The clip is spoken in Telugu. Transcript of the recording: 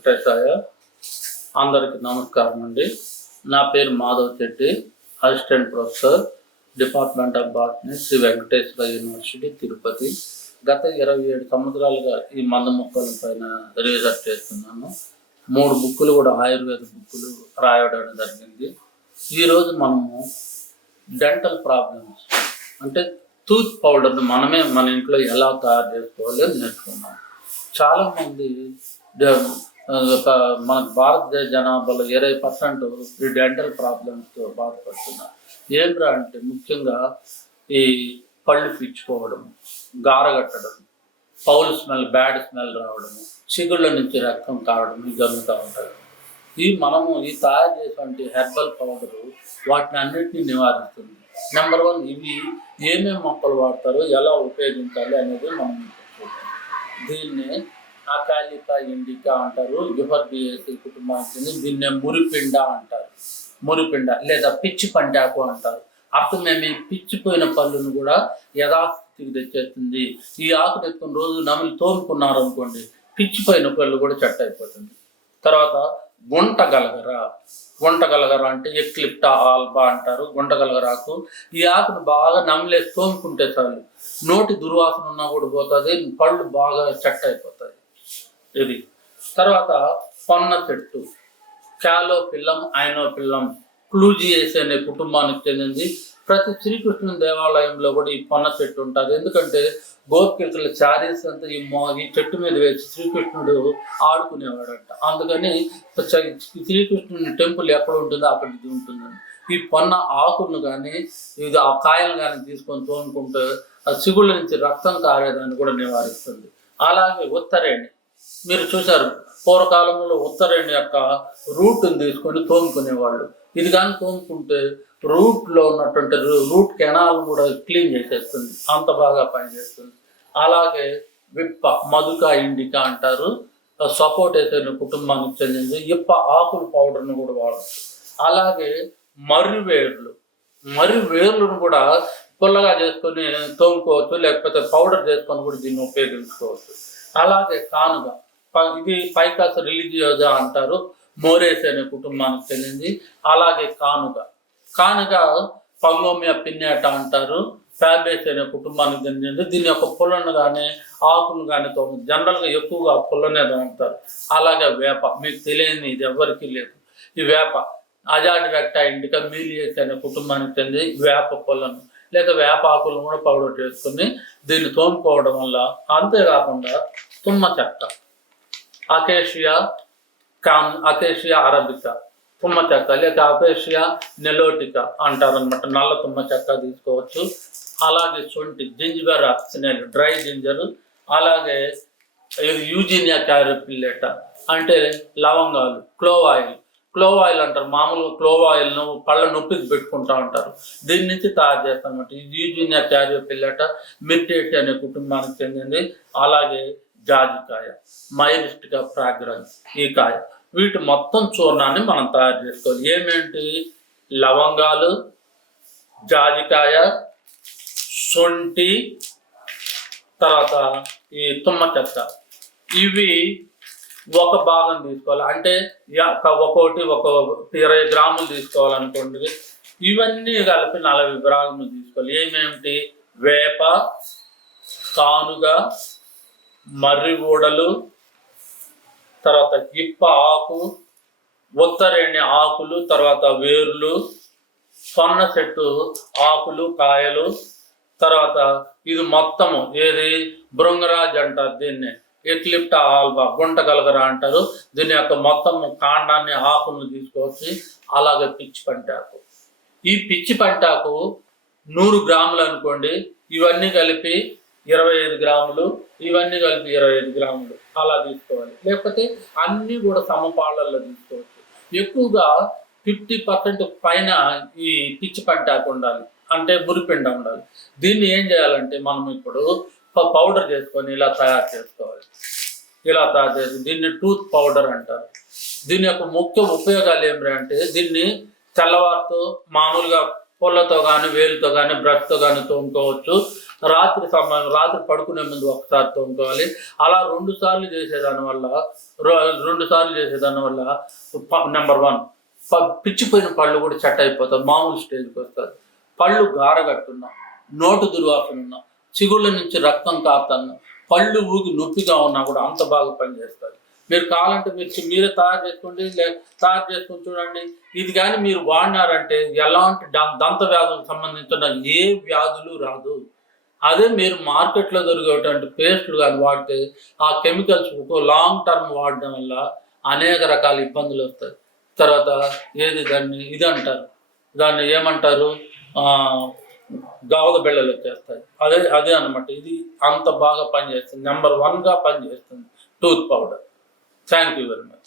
వెంకటేశాయ. అందరికి నమస్కారం అండి. నా పేరు Madhav Chetty, assistant professor, department of botany, Sri Venkateswara University, Tirupati. గత 27 సంవత్సరాలుగా ఈ మంద మొక్కల పైన రీసెర్చ్ చేస్తున్నాను. 3 బుక్కులు కూడా ఆయుర్వేద బుక్కులు రాయడం జరిగింది. ఈరోజు మనము డెంటల్ ప్రాబ్లమ్స్ అంటే టూత్ పౌడర్ని మనమే మన ఇంట్లో ఎలా తయారు చేసుకోవాలో నేర్చుకున్నాం. చాలామంది మన భారతదేశ జనాభాలో 20% ఈ డెంటల్ ప్రాబ్లమ్స్తో బాధపడుతున్నారు. ఏంట్రా అంటే ముఖ్యంగా ఈ పళ్ళు పిచ్చుకోవడం, గారగట్టడం, పౌల్ స్మెల్, బ్యాడ్ స్మెల్ రావడము, చిగుళ్ళ నుంచి రక్తం కావడం ఇవి జరుగుతూ ఉంటాయి. మనము ఈ తయారు చేసేటువంటి హెర్బల్ పౌడరు వాటిని అన్నిటినీ నివారిస్తుంది. నెంబర్ 1, ఇవి ఏమేమి మొక్కలు వాడతారో ఎలా ఉపయోగించాలి అనేది మనం చూద్దాం. దీన్ని అకాలికా ఇండికా అంటారు, యుఫర్బియేసి కుటుంబానికి. దీన్నే మురిపిండ అంటారు, మురిపిండ లేదా పిచ్చి పంటాకు అంటారు. అర్థమేమి, పిచ్చిపోయిన పళ్ళును కూడా యథాస్థితికి తెచ్చేస్తుంది. ఈ ఆకులు ఎత్తుకుని రోజు నమిలి తోముకున్నారు అనుకోండి, పిచ్చిపోయిన పళ్ళు కూడా చెట్టు అయిపోతుంది. తర్వాత గుంటగలగర అంటే ఎక్లిప్టా ఆల్బా అంటారు, గుంటగలగరాకు. ఈ ఆకును బాగా నమిలేసి తోముకుంటే చాలు, నోటి దుర్వాసన ఉన్నా కూడా పోతుంది, పళ్ళు బాగా చెట్టు అయిపోతాయి. ఇది తర్వాత పొన్న చెట్టు, క్యాలోపిల్లం, ఐనోపిల్లం, క్లూజియేసి అనే కుటుంబానికి చెందింది. ప్రతి శ్రీకృష్ణుని దేవాలయంలో కూడా ఈ పొన్న చెట్టు ఉంటుంది. ఎందుకంటే గోపికల చారీస్ అంతా ఈ చెట్టు మీద వేసి శ్రీకృష్ణుడు ఆడుకునేవాడంట. అందుకని శ్రీకృష్ణుని టెంపుల్ ఎక్కడ ఉంటుందో అక్కడ ఇది ఉంటుందని. ఈ పొన్న ఆకులను కానీ ఇది ఆ కాయలు కానీ తీసుకొని తోముకుంటే ఆ చిగుళ్ళ నుంచి రక్తం కారేదాన్ని కూడా నివారిస్తుంది. అలాగే ఉత్తరేణి, మీరు చూసారు పూర్వకాలంలో ఉత్తరేణి యొక్క రూట్ని తీసుకొని తోముకునేవాళ్ళు. ఇది కానీ తోముకుంటే రూట్లో ఉన్నటువంటి రూట్ కెనాల్ కూడా క్లీన్ చేసేస్తుంది, అంత బాగా పనిచేస్తుంది. అలాగే విప్ప, మధుకా ఇండికా అంటారు, సపోటేస్ అనే కుటుంబానికి చెందింది. ఇప్ప ఆకుల పౌడర్ను కూడా వాడచ్చు. అలాగే మర్రివేర్లను కూడా పుల్లగా చేసుకొని తోముకోవచ్చు, లేకపోతే పౌడర్ చేసుకొని కూడా దీన్ని ఉపయోగించుకోవచ్చు. అలాగే కానుగ, ఇది పైకాస్ రిలీజియోజా అంటారు, మోరేసి అనే కుటుంబానికి చెందింది. అలాగే కానుగ పంగోమియా పిన్నేట అంటారు, ఫ్యాబేసి అనే కుటుంబానికి చెందింది. దీని యొక్క పుల్లను కానీ ఆకును కానీ జనరల్గా ఎక్కువగా పుల్లనే తోముతారు. అలాగే వేప, మీకు తెలియని ఇది ఎవరికీ లేదు. ఈ వేప అజాడివెక్టా ఇండికా మీలియేసి అనే కుటుంబానికి చెంది వేప పుల్లను లేదా వేప ఆకులను కూడా పౌడర్ చేసుకుని దీన్ని తోముకోవడం వల్ల. అంతేకాకుండా తుమ్మ చెక్క, అకేషియా అరబికా తుమ్మ చెక్క, లేక అకేషియా నెలోటికా అంటారనమాట, నల్ల తుమ్మ చెక్క తీసుకోవచ్చు. అలాగే శొంఠి, జింజిబర్ అప్సినల్, డ్రై జింజరు. అలాగే యూజినియా క్యారిపిల్లేట అంటే లవంగాలు, క్లోవ్ ఆయిల్ అంటారు. మామూలుగా క్లోవ్ ఆయిల్ను పళ్ళ నొప్పికి పెట్టుకుంటా ఉంటారు, దీని నుంచి తయారు చేస్తామన్నమాట. ఇది యూజినియా క్యారిపిల్లేట, మిర్టేటి అనే కుటుంబానికి చెందింది. అలాగే జాజికాయ, మైరిస్టికా ఫ్రాగ్రెన్స్, ఈ కాయ. వీటి మొత్తం చూర్ణాన్ని మనం తయారు చేసుకోవాలి. ఏమేంటి, లవంగాలు, జాజికాయ, శొంఠి, తర్వాత ఈ తుమ్మ చెక్క. ఇవి ఒక భాగం తీసుకోవాలి. అంటే ఒక్కొక్కటి 20 గ్రాములు తీసుకోవాలనుకోండి. ఇవన్నీ కలిపి 40 గ్రాములు తీసుకోవాలి. ఏమేమిటి, వేప, కానుగ, మర్రి ఊడలు, తర్వాత ఇప్ప ఆకు, ఉత్తరేణి ఆకులు, తర్వాత వేర్లు, సొన్న చెట్టు ఆకులు, కాయలు. తర్వాత ఇది మొత్తము ఏది, భృంగరాజ్ అంటారు దీన్ని, ఎక్లిప్టా ఆల్బా, గుంటగలగరా అంటారు. దీని యొక్క మొత్తము కాండాన్ని, ఆకులను తీసుకొచ్చి. అలాగే పిచ్చి పంటాకు, ఈ పిచ్చి పంటాకు 100 గ్రాములు అనుకోండి. ఇవన్నీ కలిపి 25 గ్రాములు, ఇవన్నీ కలిపి 25 గ్రాములు అలా తీసుకోవాలి. లేకపోతే అన్నీ కూడా సమపాళ్ళల్లో తీసుకోవచ్చు. ఎక్కువగా 50% పైన ఈ పిచ్చి పంటాకు ఉండాలి, అంటే మురిపిండ ఉండాలి. దీన్ని ఏం చేయాలంటే మనం ఇప్పుడు పౌడర్ చేసుకొని ఇలా తయారు చేసుకోవాలి. ఇలా తయారు చేసి దీన్ని టూత్ పౌడర్ అంటారు. దీని యొక్క ముఖ్య ఉపయోగాలు ఏమిటంటే, దీన్ని తెల్లవారితో మామూలుగా పుల్లతో కానీ వేలుతో కానీ బ్రష్తో కానీ తోముకోవచ్చు. రాత్రి పడుకునే ముందు ఒకసారి తోముకోవాలి. అలా 2 సార్లు చేసేదాని వల్ల 2 సార్లు చేసేదాని వల్ల నెంబర్ 1 పిచ్చిపోయిన పళ్ళు కూడా సెట్ అయిపోతాయి, మామూలు స్టేజ్కి వస్తారు. పళ్ళు గారగట్టున్నా, నోటు దుర్వాసన ఉన్నా, చిగుళ్ళ నుంచి రక్తం కారుతున్నా, పళ్ళు ఊగి నొప్పిగా ఉన్నా కూడా అంత బాగా పనిచేస్తుంది. మీరు కావాలంటే మీరే తయారు చేసుకొని చూడండి. ఇది కానీ మీరు వాడినారంటే ఎలాంటి దంత వ్యాధులకు సంబంధించిన ఏ వ్యాధులు రాదు. అదే మీరు మార్కెట్లో దొరికేటువంటి పేస్టులు కానీ వాడితే ఆ కెమికల్స్ లాంగ్ టర్మ్ వాడడం వల్ల అనేక రకాల ఇబ్బందులు వస్తాయి. తర్వాత ఇది అంటారు, దాన్ని ఏమంటారు, గావద బిళ్ళలు వచ్చేస్తాయి. అదే అనమాట. ఇది అంత బాగా పనిచేస్తుంది, నెంబర్ 1గా పనిచేస్తుంది tooth powder. Thank you very much.